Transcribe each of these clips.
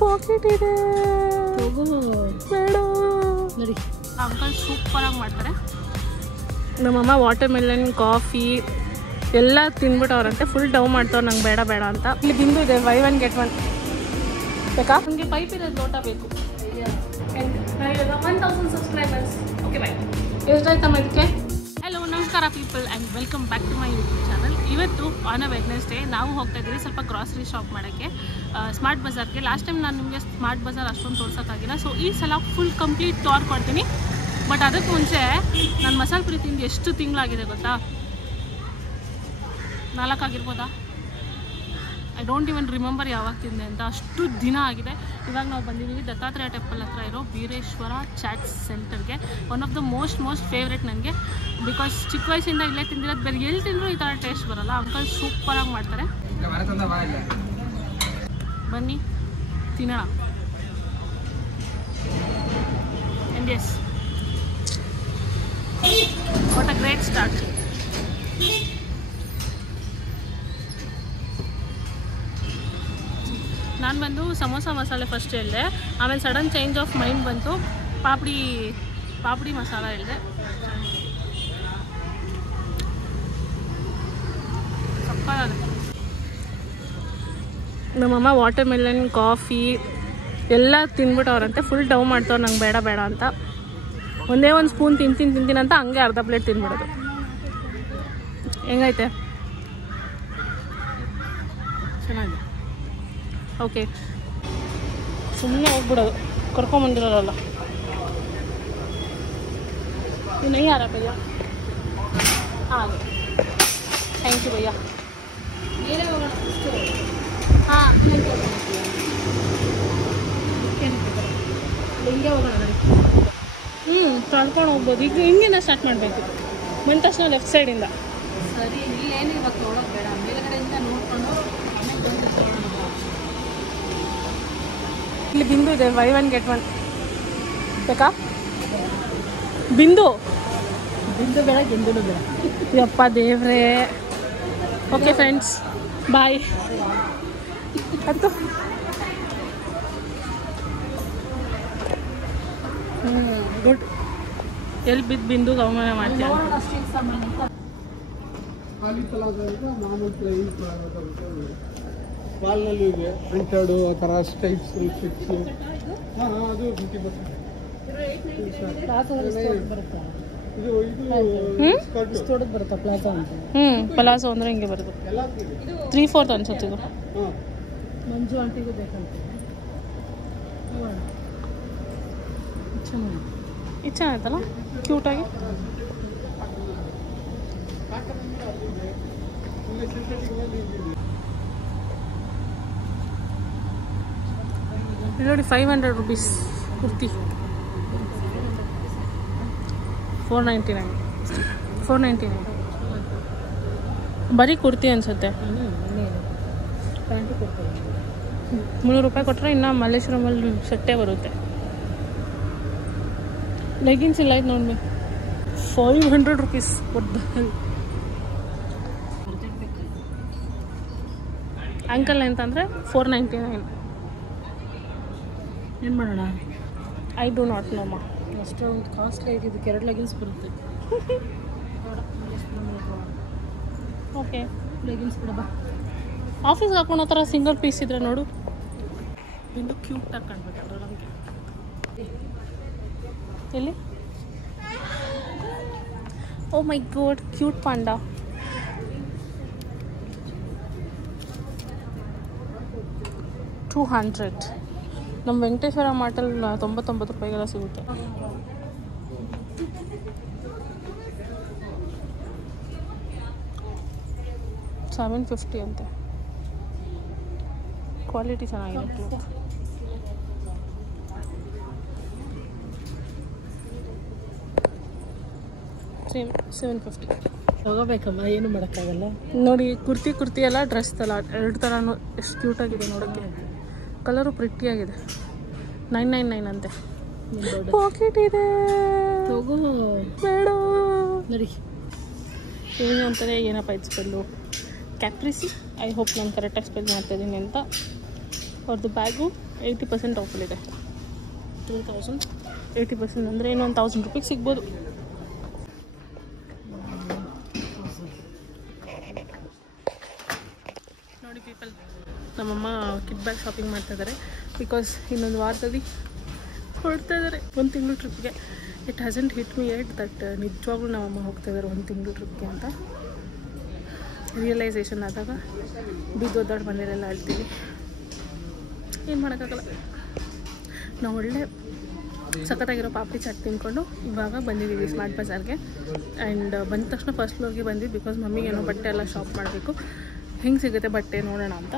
Packet ಇದೆ ಬೇಡ ನೋಡಿ. ಅಂಕಲ್ ಸೂಪರಾಗಿ ಮಾಡ್ತಾರೆ. ನಮ್ಮಮ್ಮ ವಾಟರ್ ಮೆಲನ್ ಕಾಫಿ ಎಲ್ಲ ತಿನ್ಬಿಟ್ಟವ್ರಂತೆ. ಫುಲ್ ಡೌ ಮಾಡ್ತವ್ರು ನಂಗೆ ಬೇಡ ಬೇಡ ಅಂತ. ಇಲ್ಲಿ ಬಿಂದು ಇದೆ, ಬೈ 1 get 1 ಬೇಕಾ? ನನಗೆ ಪೈಪ್ ಇರೋದು ಲೋಟ ಬೇಕು. 1000 ಸಬ್ಸ್ಕ್ರೈಬರ್ಸ್. Okay bye. ಎಷ್ಟಾಯ್ತಮ್ಮ ಇದಕ್ಕೆ? ಹಲೋ ನಮಸ್ಕಾರ people and welcome back to my YouTube channel. ಇವತ್ತು ಆನ್ ಅ ವೆಡ್ನೆಸ್ಡೇ ನಾವು ಹೋಗ್ತಾ ಇದ್ದೀವಿ ಸ್ವಲ್ಪ ಗ್ರಾಸರಿ ಶಾಪ್ ಮಾಡೋಕ್ಕೆ ಸ್ಮಾರ್ಟ್ ಬಜಾರ್ಗೆ. ಲಾಸ್ಟ್ ಟೈಮ್ ನಾನು ನಿಮಗೆ ಸ್ಮಾರ್ಟ್ ಬಜಾರ್ ಅಷ್ಟೊಂದು ತೋರ್ಸೋಕ್ಕಾಗಿಲ್ಲ. ಸೊ ಈ ಸಲ ಫುಲ್ ಕಂಪ್ಲೀಟ್ ಟೂರ್ ಕೊಡ್ತೀನಿ. ಬಟ್ ಅದಕ್ಕೆ ಮುಂಚೆ ನಾನು ಮಸಾಲೆ ಪುರಿ ತಿಂದು ಎಷ್ಟು ತಿಂಗಳಾಗಿದೆ ಗೊತ್ತಾ? 4 ಆಗಿರ್ಬೋದಾ? ಐ ಡೋಂಟ್ ಇವನ್ ರಿಮೆಂಬರ್ ಯಾವಾಗ ತಿಂದೆ ಅಂತ. ಅಷ್ಟು ದಿನ ಆಗಿದೆ. ಇವಾಗ ನಾವು ಬಂದಿದ್ದೀವಿ ದತ್ತಾತ್ರೇಯ ಟೆಂಪಲ್ ಹತ್ರ ಇರೋ ವೀರೇಶ್ವರ ಚಾಟ್ ಸೆಂಟರ್ಗೆ. One of the most favourite ನನಗೆ. ಬಿಕಾಸ್ ಚಿಕ್ಕ ವಯಸ್ಸಿಂದ ಇಲ್ಲೇ ತಿಂದಿರೋದು. ಬೇರೆ ಎಲ್ಲಿ ತಿಂದರೂ ಈ ಥರ ಟೇಸ್ಟ್ ಬರೋಲ್ಲ. ಅಂಕಲ್ ಸೂಪರಾಗಿ ಮಾಡ್ತಾರೆ. ಬನ್ನಿ ತಿನ್ನೋಣ. And yes, what a great start. ನಾನು ಬಂದು ಸಮೋಸ ಮಸಾಲೆ ಫಸ್ಟ್ ಹೇಳಿದೆ, ಆಮೇಲೆ ಸಡನ್ ಚೇಂಜ್ ಆಫ್ ಮೈಂಡ್ ಬಂತು, ಪಾಪಡಿ ಮಸಾಲ ಹೇಳಿದೆ. ನಮ್ಮಮ್ಮ ವಾಟರ್ ಮೆಲನ್ ಕಾಫಿ ಎಲ್ಲ ತಿನ್ಬಿಟ್ಟವ್ರಂತೆ. ಫುಲ್ ಡೌ ಮಾಡ್ತವ್ರು ನಂಗೆ ಬೇಡ ಬೇಡ ಅಂತ. ಒಂದೇ ಒಂದು ಸ್ಪೂನ್ ತಿಂತೀನಿ ಅಂತ ಹಂಗೆ ಅರ್ಧ ಪ್ಲೇಟ್ ತಿನ್ಬಿಡೋದು. ಹೆಂಗೈತೆ? ಚೆನ್ನಾಗಿದೆ. ಓಕೆ, ಸುಮ್ಮನೆ ಹೋಗ್ಬಿಡೋದು, ಕರ್ಕೊಂಬಂದಿರೋಲ್ಲ. नहीं आ रहा भैया? हाँ थैंक यू भैया. हाँ ಹಿಂಗೆ ಹೋಗೋಣ ನೋಡಿ. ಕಳ್ಕೊಂಡು ಹೋಗ್ಬೋದು. ಈಗ ಹಿಂಗೇನ ಸ್ಟಾರ್ಟ್ ಮಾಡಬೇಕು. ಬಂದ ತಕ್ಷಣ ಲೆಫ್ಟ್ ಸೈಡಿಂದ. ಸರಿ, ಇಲ್ಲೇನು ಇವಾಗ ನೋಡೋದು ಬೇಡ, ಮೇಲ್ಗಡೆಯಿಂದ ನೋಡ್ಕೊಂಡು ಇಲ್ಲಿ ಬಿಂದು ಇದೆ, ಬೈ 1 get 1 ಬೇಕಾ? ಬಿಂದು ಬೇಡ, ಗೆಂದು ಬೇಡ. ಯಪ್ಪ ದೇವ್ರೇ. ಓಕೆ ಫ್ರೆಂಡ್ಸ್, ಬಾಯ್. ಅದು ಗುಡ್. ಎಲ್ಲಿ ಬಿದ್ದು ಬಿಂದುಗೆ ಅವಮಾನ ಮಾಡ್ತೀಯ? ವಾಲ್ನಲ್ಲಿ ಇದೆ ಪ್ರಿಂಟೆಡು ಆ ಥರ ಸ್ಟೈಪ್ಸ್ ಫಿಕ್ಸು. ಹಾಂ ಅದು 50%. ಪಲಾಸೋ ಅಂದ್ರೆ ಹಿಂಗೆ ಬರುತ್ತೆ. 3/4 ಅನ್ಸುತ್ತೆ ಇದು. ಮಂಜು ಆಂಟಿಗೂ ಬೇಕಂತ. ಇದು ಚೆನ್ನಾಗಿತ್ತಲ್ಲ, ಕ್ಯೂಟಾಗಿ. ನೋಡಿ 500 rupees ಕುರ್ತಿ. 499 ಬರೀ ಕುರ್ತಿ ಅನ್ಸುತ್ತೆ. 300 ರೂಪಾಯಿ ಕೊಟ್ಟರೆ ಇನ್ನು ಮಲ್ಲೇಶ್ವರಮಲ್ಲಿ ಸೆಟ್ಟೇ ಬರುತ್ತೆ. ಲೆಗಿನ್ಸ್ ಇಲ್ಲ ಇದು ನೋಡಿ, 500 rupees. ಅಂಕಲ್ ಅಂತಂದರೆ 499. ಏನು ಮಾಡೋಣ? ಐ ಡೂ ನಾಟ್ ನೋ ಮಾ. ಅಷ್ಟೊಂದು ಕಾಸ್ಟ್ಲಿ ಆಗಿದೆ. 2 ಲೆಗಿನ್ಸ್ ಬರುತ್ತೆ. ಓಕೆ, ಲೆಗಿನ್ಸ್ ಬಿಡಬಾ. ಆಫೀಸ್ಗೆ ಹಾಕೊಂಡು ಆ ಥರ ಸಿಂಗಲ್ ಪೀಸ್ ಇದ್ರೆ ನೋಡು, ಇಂದು ಕ್ಯೂಟಾಗಿ ಕಾಣ್ಬೇಕಂದ್ರೆ ನಮಗೆ. ಎಲ್ಲಿ? ಓ ಮೈ ಗಾಡ್, ಕ್ಯೂಟ್ ಪಾಂಡಾ. $200. ನಮ್ಮ ವೆಂಕಟೇಶ್ವರ ಮಾರ್ಟಲ್ಲಿ 99 ರೂಪಾಯಿಗೆಲ್ಲ ಸಿಗುತ್ತೆ. $750 ಅಂತೆ. ಕ್ವಾಲಿಟಿ ಚೆನ್ನಾಗಿದೆ. ಸೇಮ್ 750 ತಗೋಬೇಕಮ್ಮ, ಏನು ಮಾಡೋಕ್ಕಾಗಲ್ಲ. ನೋಡಿ ಕುರ್ತಿ ಎಲ್ಲ ಡ್ರೆಸ್ ತಲ 2 ಥರನೂ ಎಷ್ಟು ಕ್ಯೂಟಾಗಿದೆ ನೋಡೋಕ್ಕೆ. ಕಲರು ಪ್ರಿಟ್ಟಿಯಾಗಿದೆ. 999 ಅಂತೆ. ಪಾಕೆಟ್ ಇದೆ, ತಗೋ ಬೇಡ ನೋಡಿ. ಏನು ಅಂತಾರೆ, ಏನಪ್ಪ ಇದು ಸ್ಪೆಲ್ಲು? ಕ್ಯಾಪ್ರಿಸಿ. ಐ ಹೋಪ್ ನಾನು ಕರೆಕ್ಟಾಗಿ ಸ್ಪೆಲ್ ಮಾಡ್ತಾಯಿದ್ದೀನಿ ಅಂತ. ಅವ್ರದ್ದು ಬ್ಯಾಗು 80% ಆಫಲ್ಲಿದೆ. 2000 80% ಅಂದರೆ ಇನ್ನೊಂದು 1000 ರೂಪಾಯಿಗೆ ಸಿಗ್ಬೋದು. ನೋಡಿ ಪೀಪಲ್, ನಮ್ಮಮ್ಮ ಕಿಡ್ ಬ್ಯಾಗ್ ಶಾಪಿಂಗ್ ಮಾಡ್ತಾಯಿದ್ದಾರೆ. ಬಿಕಾಸ್ ಇನ್ನೊಂದು ವಾರದಲ್ಲಿ ಹೊರಡ್ತಾ ಇದ್ದಾರೆ 1 ತಿಂಗಳು ಟ್ರಿಪ್ಗೆ. It hasn't hit me yet that ನಿಜವಾಗ್ಲೂ ನಮ್ಮಮ್ಮ ಹೋಗ್ತಾಯಿದ್ದಾರೆ 1 ತಿಂಗಳು ಟ್ರಿಪ್ಗೆ ಅಂತ. ರಿಯಲೈಸೇಷನ್ ಆದಾಗ ಬಿದ್ದೋದಾಡ್ ಮನೇಲೆಲ್ಲ ಹೇಳ್ತೀವಿ, ಏನು ಮಾಡೋಕ್ಕಾಗಲ್ಲ. ನಾವು ಒಳ್ಳೆ ಸಖತ್ತಾಗಿರೋ ಪಾಪಡಿ ಚಾಟ್ ತಿನ್ಕೊಂಡು ಇವಾಗ ಬಂದಿದ್ದೀವಿ ಸ್ಮಾರ್ಟ್ ಬಜಾರ್ಗೆ. ಆ್ಯಂಡ್ ಬಂದ ತಕ್ಷಣ ಫಸ್ಟ್ ಫ್ಲೋರ್ಗೆ ಬಂದ್ವಿ. ಬಿಕಾಸ್ ಮಮ್ಮಿಗೇನೋ ಬಟ್ಟೆ ಎಲ್ಲ ಶಾಪ್ ಮಾಡಬೇಕು, ಹೆಂಗೆ ಸಿಗುತ್ತೆ ಬಟ್ಟೆ ನೋಡೋಣ ಅಂತ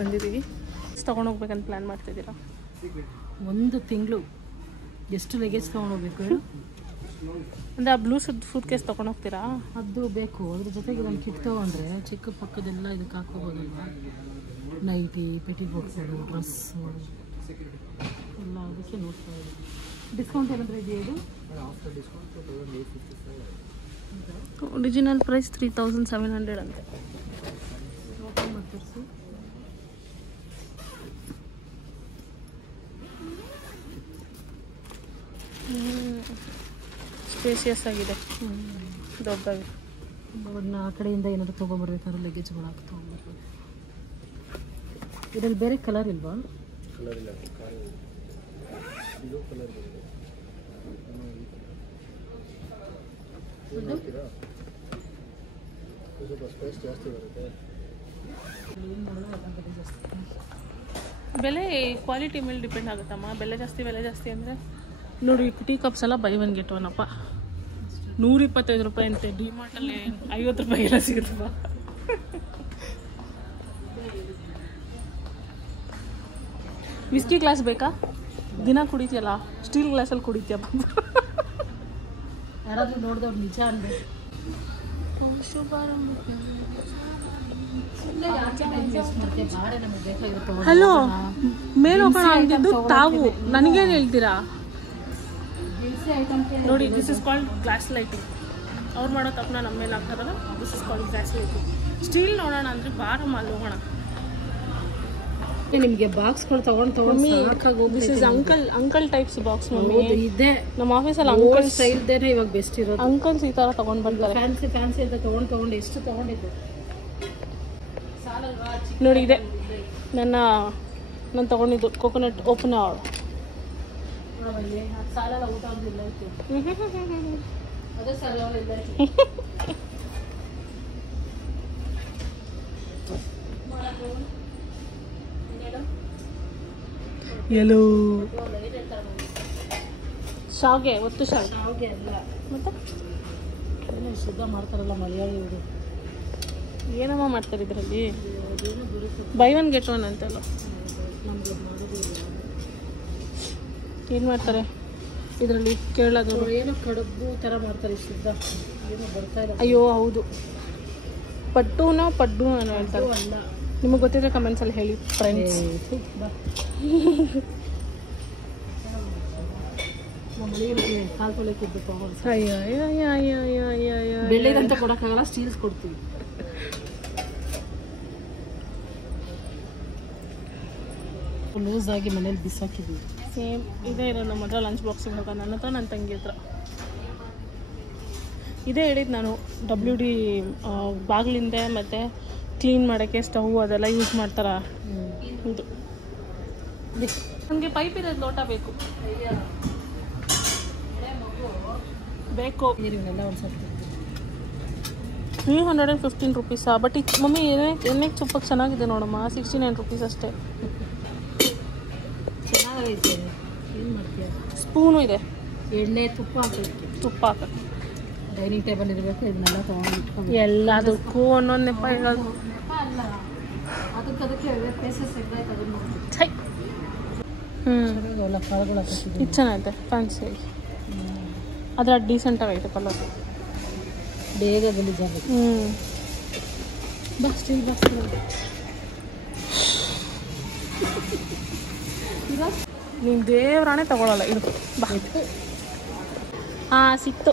ಬಂದಿದ್ದೀವಿ. ತೊಗೊಂಡೋಗ್ಬೇಕಂತ ಪ್ಲ್ಯಾನ್ ಮಾಡ್ತಿದ್ದೀರಾ? 1 ತಿಂಗಳು ಎಷ್ಟು ಲಗೇಜ್ ತೊಗೊಂಡೋಗ್ಬೇಕು ಹೇಳು? ಅಂದರೆ ಆ ಬ್ಲೂ ಸೂಟ್ ಕೇಸ್ ತೊಗೊಂಡೋಗ್ತೀರಾ? ಅದು ಬೇಕು. ಅದ್ರ ಜೊತೆಗೆ ಒಂದು ಕಿಟ್ ತೊಗೊಂಡ್ರೆ ಚಿಕ್ಕ ಪಕ್ಕದೆಲ್ಲ ಇದಕ್ಕೆ ಹಾಕೋಬೋದಲ್ವ? ನೈಟಿ, ಪೆಟಿಕೋಟ್ಗಳು, ಡ್ರೆಸ್ಸು ಎಲ್ಲ ಅದಕ್ಕೆ ನೋಡ್ತಾ ಇದ್ದೀವಿ. ಡಿಸ್ಕೌಂಟ್ ಏನಾದರೂ ಇದೆಯಾ ಇದು? ಒರಿಜಿನಲ್ ಪ್ರೈಸ್ 3700 ಅಂತೆ. ಓಪನ್ ಮಾಡಿ ತೋರಿಸಿ. ಸ್ಪೇಸಿಯಸ್ ಆಗಿದೆ, ದೊಡ್ಡದಾಗಿ. ಅವನ್ನ ಆ ಕಡೆಯಿಂದ ಏನಾದರೂ ತೊಗೊಬರ್ಬೇಕಾದ್ರೆ ಲಗೇಜ್ಗಳು ಹಾಕಿ ತೊಗೊಂಬರ್ಬೇಕು. ಇದರಲ್ಲಿ ಬೇರೆ ಕಲರ್ ಇಲ್ವಾ? ಕಲರ್ ಇಲ್ಲ, ಬೆಲೆ ಕ್ವಾಲಿಟಿ ಮೇಲೆ ಡಿಪೆಂಡ್ ಆಗುತ್ತಮ್ಮ. ಬೆಲೆ ಜಾಸ್ತಿ ಅಂದರೆ ನೋಡಿ, ಟೀ ಕಪ್ಸ್ ಎಲ್ಲ ಬೈ 1 get 1 ಅಪ್ಪ. 125 ರೂಪಾಯಿ ಅಂತೆ. ಡಿಮಾರ್ಟಲ್ಲಿ 50 ರೂಪಾಯಿಗೆಲ್ಲ ಸಿಗುತ್ತಪ್ಪ. ವಿಸ್ಕಿ ಗ್ಲಾಸ್ ಬೇಕಾ? ದಿನ ಕುಡಿತೀಯಲ್ಲ, ಸ್ಟೀಲ್ ಗ್ಲಾಸಲ್ಲಿ ಕುಡಿತೀಯಪ್ಪ. ಯಾರಾದರೂ ನೋಡಿದವ್ರು ನಿಜ ಅನ್ಬೇಕು. ಹಲೋ, ಮೇಲೆ ಹೋಗೋಣ ಅಂದಿದ್ದು ತಾವು, ನನಗೇನು ಹೇಳ್ತೀರಾ? ನೋಡಿ, this is called glass lighting. ಅವ್ರು ಮಾಡೋ ತಪ್ಪನ ನಮ್ಮ ಮೇಲೆ ಹಾಕ್ತಾರಲ್ಲ, this is called glass lighting. Steel ನೋಡೋಣ ಅಂದರೆ ಬಾರಮ್ಮ ಅಲ್ಲಿ ಹೋಗೋಣ. ನಿಮಗೆ ಬಾಕ್ಸ್ಗಳು ತಗೊಂಡು this is uncle types box mummy. ಇದೆ ನಮ್ಮ ಆಫೀಸಲ್ಲಿ ಅಂಕಲ್ ಸ್ಟೈಲ್ದೇನೆ ಇವಾಗ ಬೆಸ್ಟ್ ಇರೋದು. ಅಂಕಲ್ಸ್ ಈ ಥರ ತೊಗೊಂಡು ಬರ್ತಾರೆ. ಫ್ಯಾನ್ಸಿ ಅಂತ ತೊಗೊಂಡು ಎಷ್ಟು ತೊಗೊಂಡಿದ್ದು ನೋಡಿ. ಇದೆ ನಾನು ತೊಗೊಂಡಿದ್ದು ಕೋಕೋನಟ್ ಓಪನರ್. ಸಾಲೆಲ್ಲ ಊಟ ಆಗಿಲ್ಲ ಅದೇ ಸಾಲ ಇಲ್ಲ. ಎಲ್ಲೋ ಶಾವ್ಗೆ, ಒತ್ತು ಶಾವ್ಗೆ ಅಲ್ಲ, ಮತ್ತೆ ಏನೋ ಶುದ್ಧ ಮಾಡ್ತಾರಲ್ಲ ಮಲಯಾಳಿಯವರು. ಏನಮ್ಮ ಮಾಡ್ತಾರೆ ಇದರಲ್ಲಿ? ಬೈ 1 get 1 ಅಂತಲ್ಲ. ಏನು ಮಾಡ್ತಾರೆ ಇದರಲ್ಲಿ ಕೇಳೋದು? ಏನೋ ಕಡುಬು ಥರ ಮಾಡ್ತಾರೆ ಶುದ್ಧ. ಏನೋ ಬರ್ತಾ ಇಲ್ಲ. ಅಯ್ಯೋ ಹೌದು, ಪಡ್ಡು ಅನ್ನೋ ಹೇಳ್ತಾರೆ. ಅಲ್ಲ, ನಿಮಗೆ ಗೊತ್ತಿದ್ರೆ ಕಮೆಂಟ್ಸಲ್ಲಿ ಹೇಳಿ ಫ್ರೆಂಡ್ಸ್. ನಮ್ಮ ಮನೆಯಲ್ಲಿ ಕಾಲು ತೊಳೆಕಿದ್ದು ತಗೊಂಡು ಅಯ್ಯೋ ಬೆಳ್ಳಿದಂತ ಕೊಡೋಕ್ಕಾಗಲ್ಲ, ಸ್ಟೀಲ್ಸ್ ಕೊಡ್ತೀವಿ. ಲೂಸ್ ಆಗಿ ಮನೇಲಿ ಬಿಸಾಕಿದ್ವಿ. ಸೇಮ್ ಇದೇ ಇರೋದು ನಮ್ಮ ಹತ್ರ ಲಂಚ್ ಬಾಕ್ಸಿಗೆ ಹೋಗೋಣ. ನನ್ನ ಹತ್ರ ನನ್ನ ತಂಗಿ ಹತ್ರ ಇದೇ ಹೇಳಿದ್ದು ನಾನು. WD ಬಾಗಿಲಿಂದೆ ಮತ್ತು ಕ್ಲೀನ್ ಮಾಡೋಕ್ಕೆ ಸ್ಟವ್ ಅದೆಲ್ಲ ಯೂಸ್ ಮಾಡ್ತಾರ. ಇದು ನನಗೆ ಪೈಪ್ ಇರೋದು ಲೋಟ ಬೇಕು. ನೀರಿನೆಲ್ಲ ಒಂದು ಸ್ವಲ್ಪ 315 ರೂಪೀಸಾ? ಬಟ್ ಮಮ್ಮಿ ಎಣ್ಣೆಗೆ ತುಪ್ಪಕ್ಕೆ ಚೆನ್ನಾಗಿದೆ ನೋಡಮ್ಮ. 69 ರೂಪೀಸ್ ಅಷ್ಟೇ. ಚೆನ್ನಾಗೈತೆ. ಏನು ಮಾಡ್ತೀಯ? ಸ್ಪೂನು ಇದೆ, ಎಣ್ಣೆ ತುಪ್ಪ ಹಾಕಬೇಕು. ತುಪ್ಪ ಹಾಕಕ್ಕೆ ಡೈನಿಂಗ್ ಟೇಬಲ್ ಇರಬೇಕು. ಇದನ್ನೆಲ್ಲ ತೊಗೊಂಡು ಇಟ್ಕೊಂಡು ಎಲ್ಲದಕ್ಕೂ ಒಂದೊಂದು ನೆಪ ಇರೋದು. ಅಲ್ಲ, ಅದಕ್ಕೆ ಪ್ಲೇಸಸ್ ಎಗ್ದಾಯ್ತು ಅದನ್ನು ನೋಡ್ತೀವಿ. ಚೆನ್ನಾಗಲ್ಲ ಕಾಳುಗಳು ಹಾಕಿದ್ದೀವಿ. ಇದು ಚೆನ್ನಾಗಿದೆ, ಫ್ಯಾನ್ಸಿ. ಆದರೆ ಅದು ಡೀಸೆಂಟಾಗೈತೆ ಕಲರ್. ಬೇಗ ಗಲೀಜಾಗುತ್ತೆ. ಬಾ ಸ್ಟೀಲ್ ಬಾಕ್ಸ್. ನೀನು ದೇವರಾಣೆ ತಗೊಳ್ಳಲ್ಲ ಇದು. ಬಾ. ಹಾಂ, ಸಿಕ್ತು.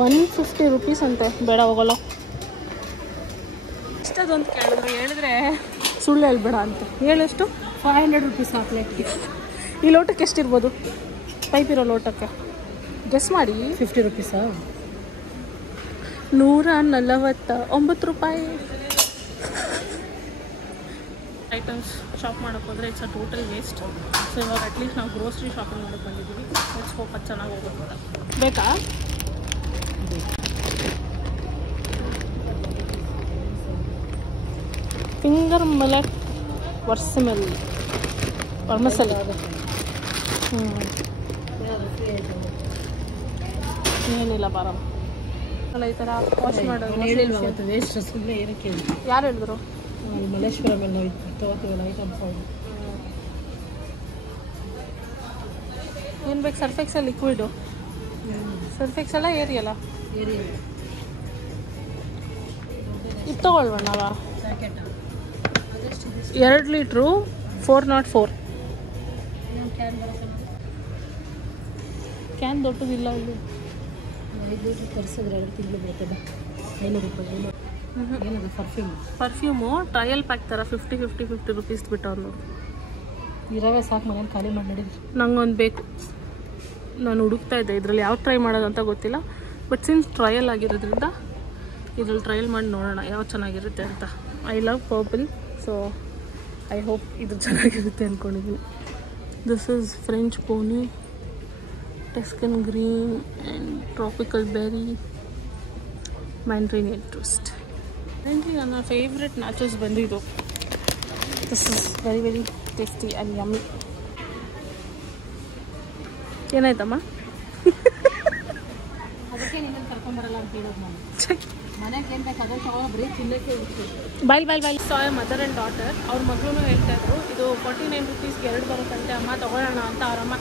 150 ರೂಪೀಸ್ ಅಂತೆ. ಬೇಡ, ಹೋಗಲ್ಲ. ಎಷ್ಟದು ಅಂತ ಕೇಳಿದ್ರು, ಹೇಳಿದ್ರೆ ಸುಳ್ಳು ಹೇಳ್ಬೇಡ ಅಂತ. ಹೇಳೆಷ್ಟು? 500 rupees ಆ ಪ್ಲೇಟ್ಗೆ. ಈ ಲೋಟಕ್ಕೆ ಎಷ್ಟಿರ್ಬೋದು? ಪೈಪ್ ಇರೋ ಲೋಟಕ್ಕೆ ಗೆಸ್ ಮಾಡಿ. 50 rupees. 149 ರೂಪಾಯಿ. ಐಟಮ್ಸ್ ಶಾಪ್ ಮಾಡೋಕ್ಕೆ ಹೋದರೆ it's a total waste. So ಇವಾಗ ಅಟ್ಲೀಸ್ಟ್ ನಾವು ಗ್ರೋಸರಿ ಶಾಪಿಂಗ್ ಮಾಡೋಕ್ಕೆ ಬಂದಿದ್ದೀವಿ. ಲೆಟ್ಸ್ ಹೋಪ್ ಅದು ಚೆನ್ನಾಗಿ ಹೋಗೋದು. ಬೇಕಾ? Finger millet vermicelli. ಏನಿಲ್ಲ ಬಾರ ಅಲ್ಲ ಈ ಥರ ವಾಶ್ ಮಾಡೋದು. ಹೇಳಿಲ್ವ ಅವತ್ತು ವೇಸ್ಟ್ ಸುಮ್ಮನೆ ಏನಕ್ಕೆ? ಯಾರು ಹೇಳಿದ್ರು? ಮಲ್ಲೇಶ್ವರಮಲ್ಲಿ ನಾವು ತಗೋತೀವಲ್ಲ ಐಟಮ್ಸ್. ಏನು ಬೇಕು? ಸರ್ಫೆಕ್ಸಲ್ ಲಿಕ್ವಿಡು, ಸರ್ಫೆಕ್ಸಲ್ಲ ಏರಿಯಲ್ಲ. ಇದು ತೊಗೊಳ್ವ ನಾವ 2 ಲೀಟ್ರು 404. ಕ್ಯಾನ್ ದೊಡ್ಡದಿಲ್ಲ ಇಲ್ಲಿ. 5 ಲೀಟ್ರ್ ತರಿಸಿದ್ರೆ 2 ತಿಂಗಳು ಬರ್ತದೆ. 500 ರೂಪಾಯಿ. ಏನದು ಪರ್ಫ್ಯೂಮು ಟ್ರಯಲ್ ಪ್ಯಾಕ್ ಥರ 50 ರೂಪೀಸ್ ಬಿಟ್ಟು ಅವ್ರು. ಇರವೇ ಸಾಕು, ಮನೇಲಿ ಖಾಲಿ ಮಾಡಿ ನಡೀರಿ. ನಂಗೊಂದು ಬೇಕು. ನಾನು ಹುಡುಕ್ತಾ ಇದ್ದೆ ಇದರಲ್ಲಿ ಯಾವ ಟ್ರೈ ಮಾಡೋದು ಅಂತ ಗೊತ್ತಿಲ್ಲ. ಬಟ್ ಸಿನ್ಸ್ ಟ್ರಯಲ್ ಆಗಿರೋದ್ರಿಂದ ಇದ್ರಲ್ಲಿ ಟ್ರಯಲ್ ಮಾಡಿ ನೋಡೋಣ ಯಾವ ಚೆನ್ನಾಗಿರುತ್ತೆ ಅಂತ. I love purple, so I hope ಇದು ಚೆನ್ನಾಗಿರುತ್ತೆ ಅಂದ್ಕೊಂಡಿದ್ದೀನಿ. This is French peony, Tuscan green and tropical berry, mandarin twist. And ನನ್ನ ಫೇವ್ರೆಟ್ ನ್ಯಾಚೋಸ್ ಬಂದಿದ್ದು. This is very very tasty and yummy. ಏನಾಯ್ತಮ್ಮ? ಅದಕ್ಕೆ ನಿನ್ನ ಕರ್ಕೊಂಬರಲ್ಲ ಅಂತ ಹೇಳೋದು ನಾನು. ಮನೆಗೆ ಏನು ಬೇಕು ಅದನ್ನು ತಗೋ, ಬರೀ ತಿನ್ನಕ್ಕೆ ಹೋಗ್ತೀವಿ. ಬಾಯ್ ಸಾಯ್ ಮದರ್ ಆ್ಯಂಡ್ ಡಾಟರ್. ಅವ್ರ ಮಗಳು ಹೇಳ್ತಾ ಇದ್ರು ಇದು 49 ರೂಪೀಸ್ಗೆ 2 ಬರುತ್ತಂತೆ ಅಮ್ಮ, ತೊಗೊಳ್ಳೋಣ ಅಂತ. ಅವರಮ್ಮ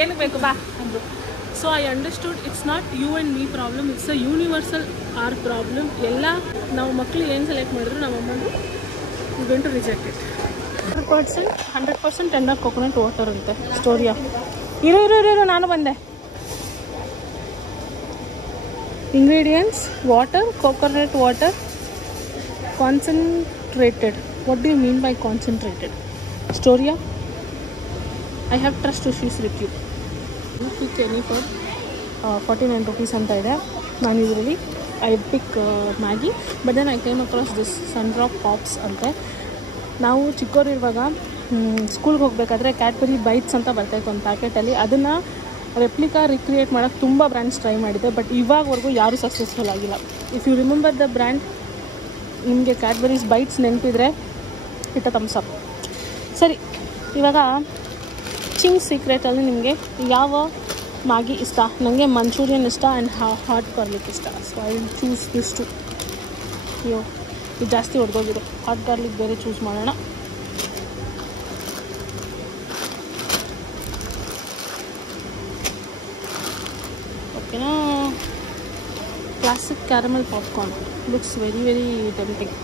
ಏನಕ್ಕೆ ಬೇಕು ಬಾ ಅಂದರು. So I understood it's not you and me problem, it's a universal or problem. ಎಲ್ಲ ನಾವು ಮಕ್ಕಳು ಏನು ಸೆಲೆಕ್ಟ್ ಮಾಡಿದ್ರು ನಮ್ಮ ಅಮ್ಮಂದು you going to reject it. 100% tender coconut water ಅಂತೆ. ಸ್ಟೋರಿಯಾ ಇರೋ ನಾನು ಬಂದೆ. Ingredients: water, coconut water, concentrated. What do you mean by concentrated? Storia, I have trust issues with you. You pick any for 49 rupees ಅಂತ ಇದೆ. ನಾನು ಇದರಲ್ಲಿ I pick Maggi. But then I came across this Sundrop pops ಅಂತೆ. ನಾವು ಚಿಕ್ಕವರಿರುವಾಗ ಸ್ಕೂಲ್ಗೆ ಹೋಗಬೇಕಾದ್ರೆ Cadbury bites ಅಂತ ಬರ್ತಾಯಿತ್ತು ಒಂದು ಪ್ಯಾಕೆಟಲ್ಲಿ. ಅದನ್ನು ರೆಪ್ಲಿಕಾ ರಿಕ್ರಿಯೇಟ್ ಮಾಡೋಕ್ಕೆ ತುಂಬ ಬ್ರ್ಯಾಂಡ್ಸ್ ಟ್ರೈ ಮಾಡಿದೆ, ಬಟ್ ಇವಾಗವರೆಗೂ ಯಾರೂ ಸಕ್ಸಸ್ಫುಲ್ ಆಗಿಲ್ಲ. If you remember the brand, ನಿಮಗೆ ಕ್ಯಾಡ್ಬರೀಸ್ ಬೈಟ್ಸ್ ನೆನಪಿದ್ರೆ ಇಟ್ಟ ಥಮ್ಸ್ ಅಪ್. ಸರಿ, ಇವಾಗ ಚಿಂಗ್ಸ್ ಸೀಕ್ರೆಟಲ್ಲಿ ನಿಮಗೆ ಯಾವ ಮ್ಯಾಗಿ ಇಷ್ಟ? ನನಗೆ ಮಂಚೂರಿಯನ್ ಇಷ್ಟ ಆ್ಯಂಡ್ ಹಾಟ್ ಗಾರ್ಲಿಕ್ ಇಷ್ಟ. So I will choose this two. ಅಯ್ಯೋ ಇದು ಜಾಸ್ತಿ ಹೊಡೆದೋಗಿದೆ. ಹಾಟ್ ಗಾರ್ಲಿಕ್ ಬೇರೆ ಚೂಸ್ ಮಾಡೋಣ. ಓಕೆನಾ? Classic caramel popcorn looks very very tempting.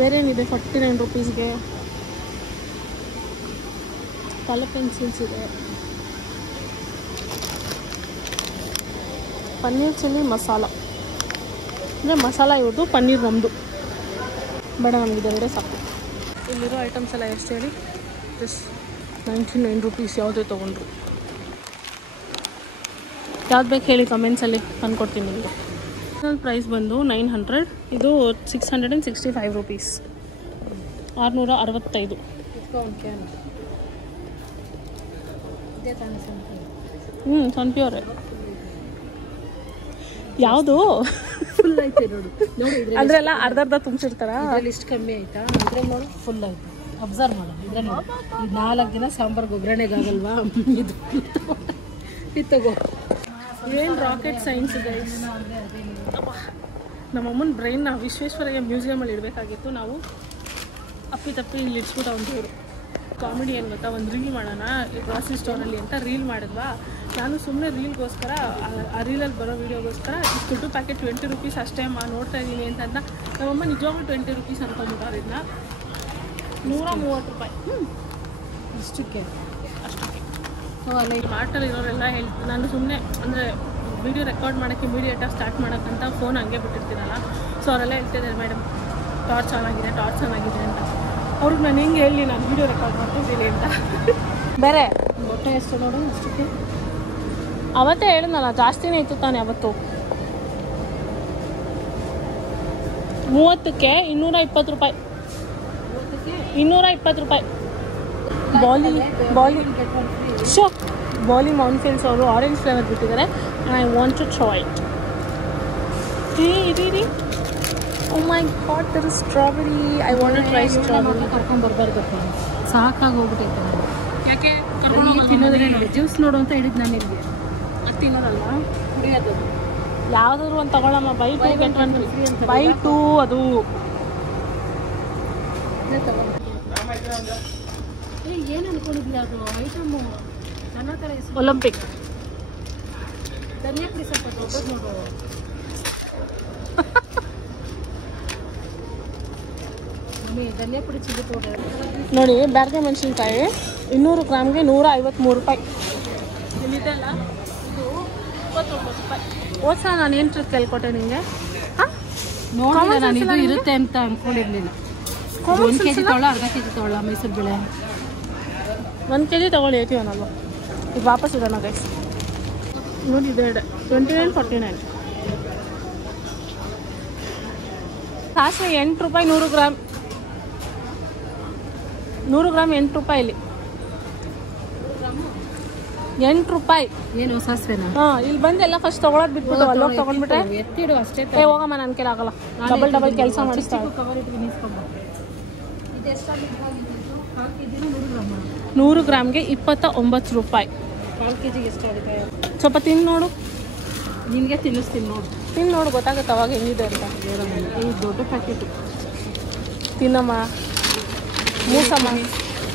ಬೇರೆ ಏನಿದೆ 49 ರೂಪೀಸ್ಗೆ? ಕಲರ್ ಪೆನ್ಸಿಲ್ಸ್ ಇದೆ. ಪನ್ನೀರ್ ಚಿಲ್ಲಿ ಮಸಾಲ ಅಂದರೆ ಮಸಾಲ ಇವ್ರದ್ದು, ಪನ್ನೀರ್ ನಮ್ಮದು. ಬೇಡ, ನಮಗೆ ಇದೆರಡೇ ಸಾಕು. ಇಲ್ಲಿರೋ ಐಟಮ್ಸ್ ಎಲ್ಲ ಎಷ್ಟು ಹೇಳಿ? Just 99 rupees. ಯಾವುದೇ ತೊಗೊಂಡ್ರು ಯಾವ್ದು ಬೇಕು ಹೇಳಿ ಕಮೆಂಟ್ಸಲ್ಲಿ, ತಂದುಕೊಡ್ತೀನಿ ನಿಮಗೆ. ಪ್ರೈಸ್ ಬಂದು 900, ಇದು 665 ರೂಪೀಸ್, 665. ಸನ್ಪ್ಯೂರ್ ಯಾವುದು ಫುಲ್ ಐತೆ ನೋಡು. ಅಂದ್ರೆ ಎಲ್ಲ ಅರ್ಧ ತುಂಬಿಸಿರ್ತಾರ. ಇದ್ರಲ್ಲಿ ಇಷ್ಟು ಕಮ್ಮಿ ಆಯ್ತಾ? ಇದ್ರಲ್ಲಿ ನೋಡು ಫುಲ್ ಆಯ್ತು. ಅಬ್ಸರ್ವ್ ಮಾಡೋದು. ಇದ್ರಲ್ಲಿ ಈ 4 ದಿನ ಸಾಂಬಾರ್ಗೆ ಒಗ್ಗರಣೆಗಾಗಲ್ವಾ? ಇದು ತಗೋ. ಏನು ರಾಕೆಟ್ ಸೈನ್ಸ್ ಇದೆ. ನಮ್ಮಮ್ಮನ ಬ್ರೈನ್ನ ವಿಶ್ವೇಶ್ವರಯ್ಯ ಮ್ಯೂಸಿಯಮಲ್ಲಿ ಇಡಬೇಕಾಗಿತ್ತು. ನಾವು ಅಪ್ಪಿ ಇಲ್ಲಿ ಇಡ್ಸ್ಬಿಟ್ಟು ಅವ್ನು ಕಾಮಿಡಿ ಏನು ಗೊತ್ತಾ, ಒಂದು ರೀಲ್ ಮಾಡೋಣ ಗ್ರಾಸರಿ ಸ್ಟೋರಲ್ಲಿ ಅಂತ ರೀಲ್ ಮಾಡಿದ್ವಾ. ನಾನು ಸುಮ್ಮನೆ ರೀಲ್ಗೋಸ್ಕರ, ಆ ರೀಲಲ್ಲಿ ಬರೋ ವೀಡಿಯೋಗೋಸ್ಕರ ಇಷ್ಟು ದೊಡ್ಡ ಪ್ಯಾಕೆಟ್ 20 ರೂಪೀಸ್ ಅಷ್ಟೇ ನೋಡ್ತಾ ಇದ್ದೀನಿ ಅಂತ ನಮ್ಮಮ್ಮ ನಿಜವಾಗ್ಲೂ 20 ರೂಪೀಸ್ ಅಂದ್ಕೊಂಡ್ಬಿಟ್ಟಾರೆ. ಇದನ್ನ 130 ರೂಪಾಯಿ ಅಷ್ಟಕ್ಕೆ. ಅಲ್ಲ ಈ ಮಾರ್ಟಲ್ಲಿ ಇರೋರೆಲ್ಲ ನಾನು ಸುಮ್ಮನೆ ಅಂದರೆ ವೀಡಿಯೋ ರೆಕಾರ್ಡ್ ಮಾಡೋಕ್ಕೆ ಇಮಿಡಿಯೇಟಾಗಿ ಸ್ಟಾರ್ಟ್ ಮಾಡೋಕ್ಕಂತ ಫೋನ್ ಹಂಗೆ ಬಿಟ್ಟಿರ್ತೀನಲ್ಲ. ಸೊ ಅವರೆಲ್ಲ ಹೇಳ್ತಿದ್ದಾರೆ, ಮೇಡಮ್ ಟಾರ್ಚ್ ಚೆನ್ನಾಗಿದೆ ಅಂತ. ಅವ್ರಿಗೆ ನಾನು ಹೆಂಗೆ ಹೇಳಿ ನಾನು ವೀಡಿಯೋ ರೆಕಾರ್ಡ್ ಮಾಡ್ತಿದ್ದೀನಿ ಅಂತ. ಬೇರೆ ಮೊಟ್ಟೆ ಎಷ್ಟು ನೋಡು ಅಷ್ಟಕ್ಕೆ. ಅವತ್ತೇ ಹೇಳಿದ್ನಲ್ಲ ಜಾಸ್ತಿನೇ ಇತ್ತು ತಾನೆ ಅವತ್ತು. 30ಕ್ಕೆ 220 ರೂಪಾಯಿ. 220 ರೂಪಾಯಿ. ಬಾಲಿ ಮೌಂಟೇನ್ಸ್ ಅವರು ಆರೆಂಜ್ ಫ್ಲೇವರ್ ಬಿಟ್ಟಿದ್ದಾರೆ. I want to try it. ಇರಿ oh my god, there is strawberry. I want to try strawberry. ಕರ್ಕೊಂಡ್ಬರ್ಬಾರ್ದಪ್ಪ, ಸಾಕಾಗಿ ಹೋಗ್ಬಿಟ್ಟೈತೆ. ಯಾಕೆ ತಿನ್ನೋದ್ರೆ ನೋಡಿ, ಜ್ಯೂಸ್ ನೋಡು ಅಂತ ಹೇಳಿದ್ದು ನಾನು ನಿಮಗೆ. ಅದು ತಿನ್ನೋದಲ್ವಾ, ಕುಡಿಯೋದು. ಯಾವುದಾದ್ರು ಒಂದು ತಗೊಳ್ಳಮ್ಮ. ಬೈ 2 get 1 free ಅಂತ. ಬೈ 2 ಅದು ಏನು ಅನ್ಕೊಂಡಿದ್ವಿ ಅದು ಐಟಮು ನನ್ನ ಥರ ಒಲಿಂಪಿಕ್. ಧನಿಯಾ ಪುಡಿ ಸ್ವಲ್ಪ ದೊಡ್ಡದು ನೋಡು. ಧನಿಯಾ ಪುಡಿ ಚಿಲ್ಲಿ ಪೌಡರ್ ನೋಡಿ. ಬ್ಯಾರ್ಗೆ ಮೆಣಸಿನ್ಕಾಯಿ 200 ಗ್ರಾಮ್ಗೆ 153 ರೂಪಾಯಿ. ಇಲ್ಲಿದೆಲ್ಲ ಇದು 29 ರೂಪಾಯಿ. ಓದ್ಸ ನಾನು ಏನು ಟ್ರಿಕ್ ಕೇಳ್ಕೊಟ್ಟೆ ನಿಮಗೆ? ನೋಡಿಲ್ಲ ನಾನು, ಇದು ಇರುತ್ತೆ ಅಂತ ಅಂದ್ಕೊಂಡಿರ್ಲಿಲ್ಲ. 1 kg ತೊಗೊಳ್ಳ, ಅರ್ಧ kg ತೊಗೊಳ್ಳ ಮೈಸೂರು ಬೇಳೆ. 1 kg ತೊಗೊಳ್ಳಿ, 81 ಅಲ್ವಾ. ಇದು ವಾಪಸ್ ಇಡೋಣ ಗೈಸ್. ನೋಡಿ ಇದೆ 29.49. ಸಾಸಿವೆ 8 ರೂಪಾಯಿ 100 ಗ್ರಾಮ್. 100 ಗ್ರಾಮ್ 8 ರೂಪಾಯಿ. ಇಲ್ಲಿ 8 ರೂಪಾಯಿ. ಏನು ಸಾಸಿವೆನಾ? ಹಾಂ, ಇಲ್ಲಿ ಬಂದು ಎಲ್ಲ ಫಸ್ಟ್ ತೊಗೊಳೋದು ಬಿಟ್ಬಿಟ್ಟು ಅಲ್ಲೋಗಿ ತೊಗೊಂಡ್ಬಿಟ್ರೆ ಎತ್ತಿಡು ಅಷ್ಟೇ. ಹೋಗಮ್ಮ, ನನ್ನ ಕೈಲಿ ಆಗಲ್ಲ. ಡಬಲ್ ಕೆಲಸ ಮಾಡಿಸ್ತಾಳೆ. ಕವರ್ ಇಟ್ಟು ನಿಲ್ಸ್ಕೊಂಬ. ಇದು ಎಷ್ಟಾಗುತ್ತೆ? 100 ಗ್ರಾಮ್ಗೆ 29 ರೂಪಾಯಿ. 1/4 kg ಎಷ್ಟಾಗುತ್ತೆ? ಸ್ವಲ್ಪ ತಿಂದು ನೋಡು. ನಿನಗೆ ತಿನ್ನಿಸ್ತೀನಿ ನೋಡು. ತಿಂದು ನೋಡು, ಗೊತ್ತಾಗುತ್ತೆ ಅವಾಗ ಹೆಂಗಿದೆ ಅಂತ. ಈ ದೊಡ್ಡ ಪ್ಯಾಕೆಟು ತಿನ್ನಮ್ಮ.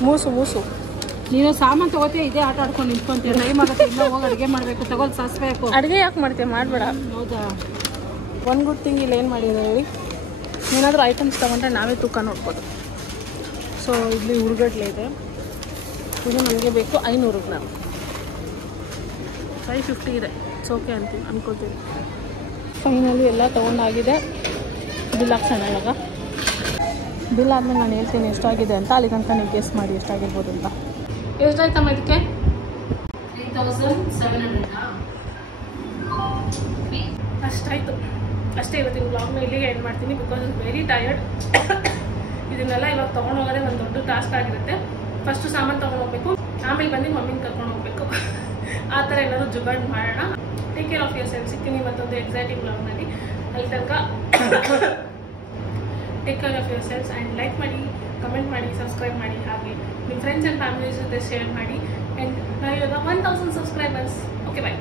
ಮೂಸು. ನೀನು ಸಾಮಾನು ತಗೋತೀಯ, ಇದೇ ಆಟ ಆಡ್ಕೊಂಡು ನಿಂತ್ಕೊಂತೀಯ. ಟೈಮ್ ಆಗುತ್ತೆ, ಇಲ್ಲ ಹೋಗಿ ಅಡುಗೆ ಮಾಡಬೇಕು. ತಗೊಳ್ಳಿ ಸಾಸಿವೆ ಹಾಕು. ಅಡುಗೆ ಯಾಕೆ ಮಾಡ್ತೀಯ? ಮಾಡಬೇಡ. ಹೌದಾ? ಒಂದು ಗುಡ್ ಥಿಂಗ್ ಇಲ್ಲಿ ಏನು ಮಾಡಿದೆ ಹೇಳಿ, ಏನಾದರೂ ಐಟಮ್ಸ್ ತೊಗೊಂಡ್ರೆ ನಾವೇ ತೂಕ ನೋಡ್ಬೋದು. ಸೊ ಇಲ್ಲಿ ಹುರುಗಡ್ಲೆ ಇದೆ, ಇದು ನನಗೆ ಬೇಕು 500 ಗ್ರಾಮ್. 550 ಇದೆ. ಇಟ್ಸ್ ಓಕೆ ಅಂತೀನಿ ಅನ್ಕೋತೀನಿ. ಫೈನಲಿ ಎಲ್ಲ ತೊಗೊಂಡಾಗಿದೆ. ಬಿಲ್ ಹಾಕ್ಸೋಣ ಇವಾಗ. ಬಿಲ್ ಆದಮೇಲೆ ನಾನು ಹೇಳ್ತೀನಿ ಎಷ್ಟಾಗಿದೆ ಅಂತ. ಅಲ್ಲಿ ತನಕ ನೀವು ಗೆಸ್ ಮಾಡಿ ಎಷ್ಟಾಗಿರ್ಬೋದು ಅಂತ. ಎಷ್ಟಾಯ್ತಮ್ಮ ಇದಕ್ಕೆ? 3700. ಅಷ್ಟಾಯಿತು. ಅಷ್ಟೇ. ಇವತ್ತಿನ ಬ್ಲಾಗ್ನ ಇಲ್ಲಿಗೆ ಎಂಡ್ ಮಾಡ್ತೀನಿ. Because it's very tired. ಇದನ್ನೆಲ್ಲ ಇವಾಗ ತೊಗೊಂಡೋಗೋದೇ ಒಂದು ದೊಡ್ಡ ಟಾಸ್ಕ್ ಆಗಿರುತ್ತೆ. ಫಸ್ಟು ಸಾಮಾನು ತೊಗೊಂಡು ಹೋಗ್ಬೇಕು, ಆಮೇಲೆ ಬಂದು ಮಮ್ಮಿನ ಕರ್ಕೊಂಡು ಹೋಗ್ಬೇಕು. ಆ ಥರ ಏನಾದರೂ ಜುಗಾಡ್ ಮಾಡೋಣ. Take care of your self. ಸಿಗ್ತೀನಿ ಮತ್ತೊಂದು ಎಕ್ಸೈಟಿಂಗ್ ಬ್ಲಾಗ್ನಲ್ಲಿ. ಅಲ್ಲಿ ತನಕ take care of your self and like ಮಾಡಿ, ಕಮೆಂಟ್ ಮಾಡಿ, ಸಬ್ಸ್ಕ್ರೈಬ್ ಮಾಡಿ. ಹಾಗೆ ನಿಮ್ಮ ಫ್ರೆಂಡ್ಸ್ ಆ್ಯಂಡ್ ಫ್ಯಾಮಿಲೀಸ್ ಜೊತೆ ಶೇರ್ ಮಾಡಿ. ಆ್ಯಂಡ್ ನಾವು ಇವಾಗ 1000 ಸಬ್ಸ್ಕ್ರೈಬರ್ಸ್. ಓಕೆ, ಬಾಯ್.